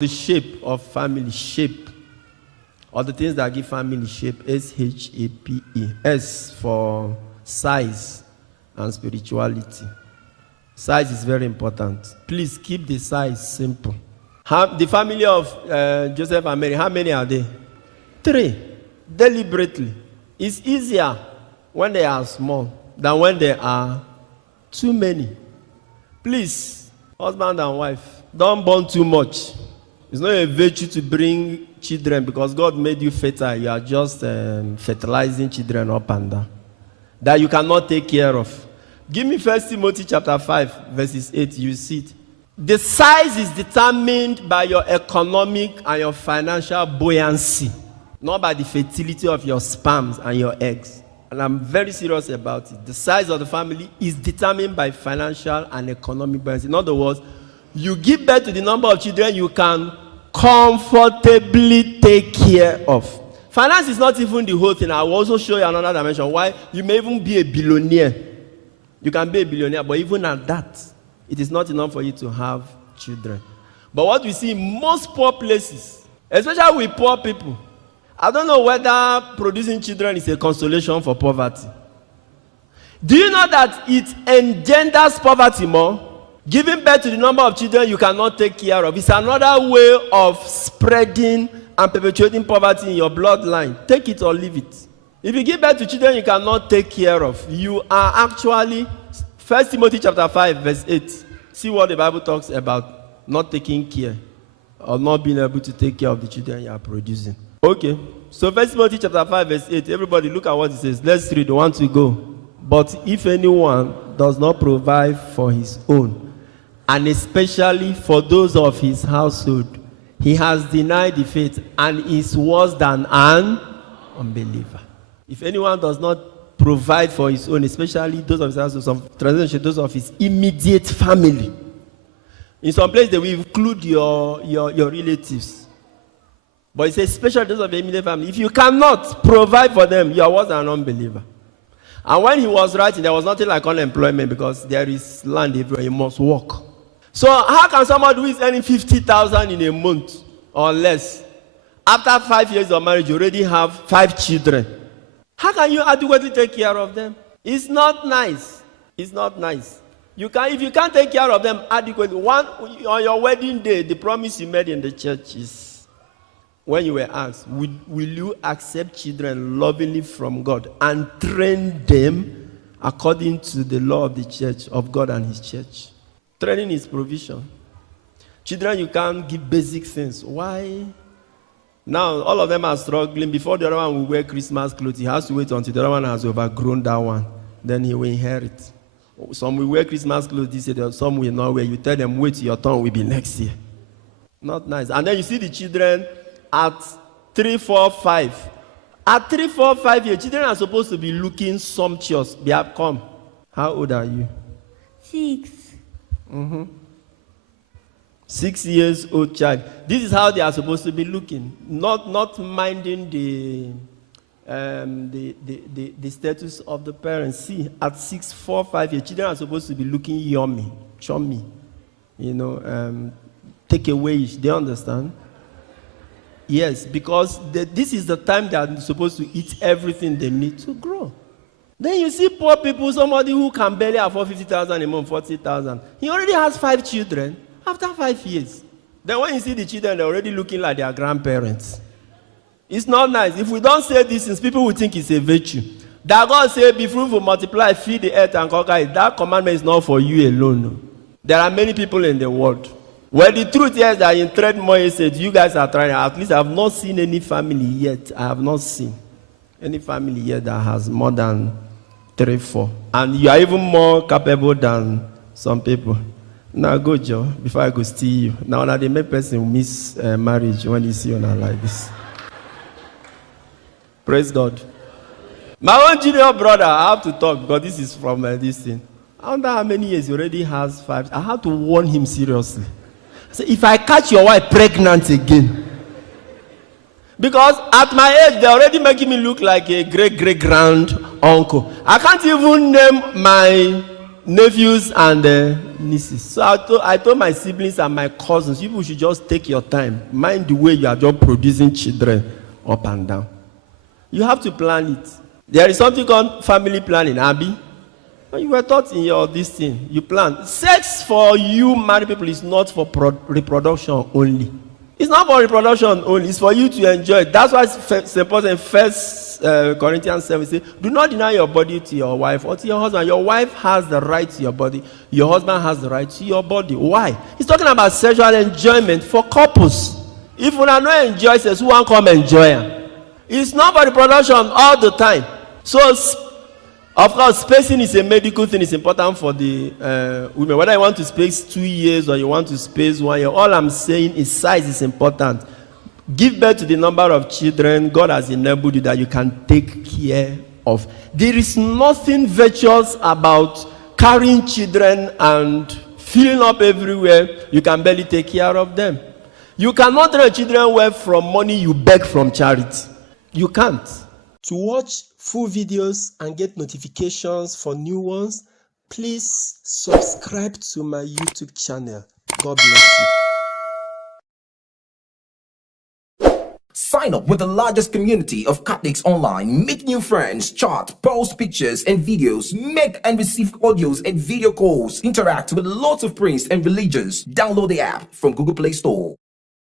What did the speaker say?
The shape of family, shape, or the things that give family shape, S-H-A-P-E. S for size and spirituality. Size is very important. Please keep the size simple. The family of Joseph and Mary, how many are they? 3. Deliberately. It's easier when they are small than when they are too many. Please, husband and wife, don't born too much. It's not a virtue to bring children because God made you fertile. You are just fertilizing children up and down that you cannot take care of. Give me 1 Timothy chapter 5, verses 8. You see it. The size is determined by your economic and your financial buoyancy, not by the fertility of your sperms and your eggs. And I'm very serious about it. The size of the family is determined by financial and economic buoyancy. In other words, you give birth to the number of children you can comfortably take care of. Finance is not even the whole thing. I will also show you another dimension why you may even be a billionaire. You can be a billionaire, but even at that, it is not enough for you to have children. But what we see in most poor places, especially with poor people, I don't know whether producing children is a consolation for poverty. Do you know that it engenders poverty more? Giving birth to the number of children you cannot take care of is another way of spreading and perpetuating poverty in your bloodline. Take it or leave it. If you give birth to children you cannot take care of, you are actually, 1 Timothy chapter 5, verse 8. See what the Bible talks about not taking care or not being able to take care of the children you are producing. Okay, so 1 Timothy chapter 5, verse 8. Everybody look at what it says. Let's read. 1 to go. But if anyone does not provide for his own, and especially for those of his household, he has denied the faith and is worse than an unbeliever. If anyone does not provide for his own, especially those of his household, some translation, those of his immediate family. In some places, they will include your relatives. But it says, especially those of the immediate family. If you cannot provide for them, you are worse than an unbeliever. And when he was writing, there was nothing like unemployment because there is land everywhere. You must work. So how can somebody who is earning 50,000 in a month or less, after 5 years of marriage, you already have 5 children? How can you adequately take care of them? It's not nice. It's not nice. If you can't take care of them adequately, on your wedding day, the promise you made in the church is, when you were asked, will you accept children lovingly from God and train them according to the law of the church, of God and his church? Training is provision. Children, you can't give basic things. Why? Now, all of them are struggling. Before the other one will wear Christmas clothes, he has to wait until the other one has overgrown that one. Then he will inherit. Some will wear Christmas clothes this year, some will not wear. You tell them, wait, your turn will be next year. Not nice. And then you see the children at 3, 4, 5. At 3, 4, 5 years, children are supposed to be looking sumptuous. They have come. How old are you? 6. 6 years old child. This is how they are supposed to be looking. Not minding the status of the parents. See, at 6, 4, 5 years, children are supposed to be looking yummy, chummy. Take away. Do you understand? Yes, because this is the time they are supposed to eat everything they need to grow. Then you see poor people, somebody who can barely afford 50,000 a month, 40,000. He already has 5 children after 5 years. Then when you see the children, they're already looking like their grandparents. It's not nice. If we don't say these things, people will think it's a virtue. That God said, be fruitful, multiply, feed the earth and conquer it. That commandment is not for you alone. There are many people in the world. Well, the truth is that in Trade Moye said, you guys are trying. At least I have not seen any family yet. I have not seen any family yet that has more than 3, 4. And you are even more capable than some people. Now go, Joe, before I go steal you. Now they make person miss marriage when you see her like this. Praise God. My own junior brother, I have to talk because this is from this thing. I wonder how many years he already has 5. I have to warn him seriously. So if I catch your wife pregnant again, because at my age, they're already making me look like a great-great-grand uncle. I can't even name nephews and nieces. So I told my siblings and my cousins, you people should just take your time. Mind the way you are just producing children up and down. You have to plan it. There is something called family planning, Abby. You were taught in your this thing. You plan. Sex for you married people is not for reproduction only. It's not for reproduction only. It's for you to enjoy. That's why it's important in 1 Corinthians 7 says, do not deny your body to your wife or to your husband. Your wife has the right to your body. Your husband has the right to your body. Why? He's talking about sexual enjoyment for couples. If you are not enjoy sex, who won't come enjoy? It's not for reproduction all the time. So, of course, spacing is a medical thing. It's important for the women. Whether you want to space 2 years or you want to space 1 year, all I'm saying is size is important. Give birth to the number of children God has enabled you that you can take care of. There is nothing virtuous about carrying children and filling up everywhere. You can barely take care of them. You cannot train children well from money you beg from charity. You can't. To watch full videos and get notifications for new ones, please subscribe to my YouTube channel. God bless you. Sign up with the largest community of Catholics online. Make new friends, chat, post pictures and videos, make and receive audios and video calls, interact with lots of priests and religions. Download the app from Google Play Store.